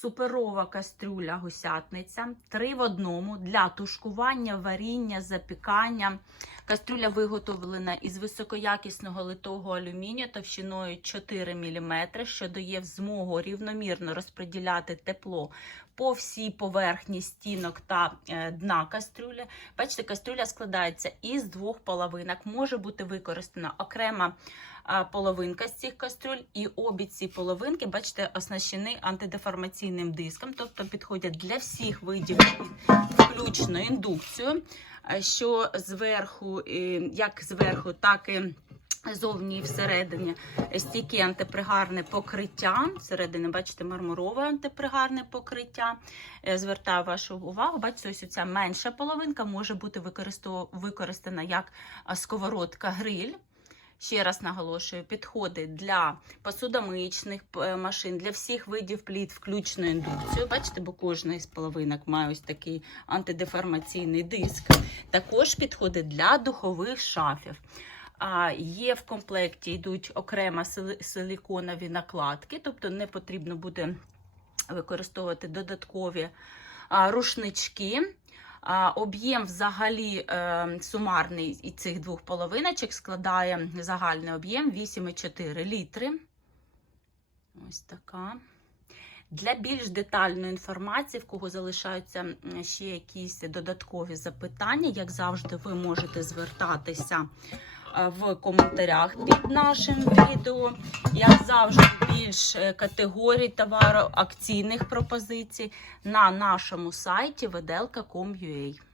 суперова кастрюля гусятниця, три в одному для тушкування, варіння, запікання. Кастрюля виготовлена із високоякісного литого алюмінію товщиною 4 мм, що дає змогу рівномірно розподіляти тепло по всій поверхні стінок та е, дна кастрюлі. Бачите, кастрюля складається із двох половинок. Може бути використана окрема половинка з цих кастрюль, і обі ці половинки, бачите, оснащені антидеформаційним диском, тобто підходять для всіх видів, включно індукцію, що зверху, е, як зверху, так і Зовні і всередині стійке антипригарне покриття. Всередині, бачите, мармурове антипригарне покриття. Е, Звертаю вашу увагу, бачите, ось ця менша половинка може бути використана як сковородка гриль. Ще раз наголошую, підходить для посудомиїчних е, машин, для всіх видів пліт, включно індукцію. Бачите, бо кожна із половинок має ось такий антидеформаційний диск. Також підходить для духових шафів. А є в комплекті йдуть окремо сили- силіконові накладки, тобто не потрібно буде використовувати додаткові рушнички. Об'єм взагалі е, сумарний і цих двох половиночок складає загальний об'єм 8,4 літри. Ось така. Для більш детальної інформації, в кого залишаються ще якісь додаткові запитання, як завжди, ви можете звертатися е, в коментарях під нашим відео. Як завжди, більш е, категорій товару, акційних пропозицій на нашому сайті vedelka.com.ua.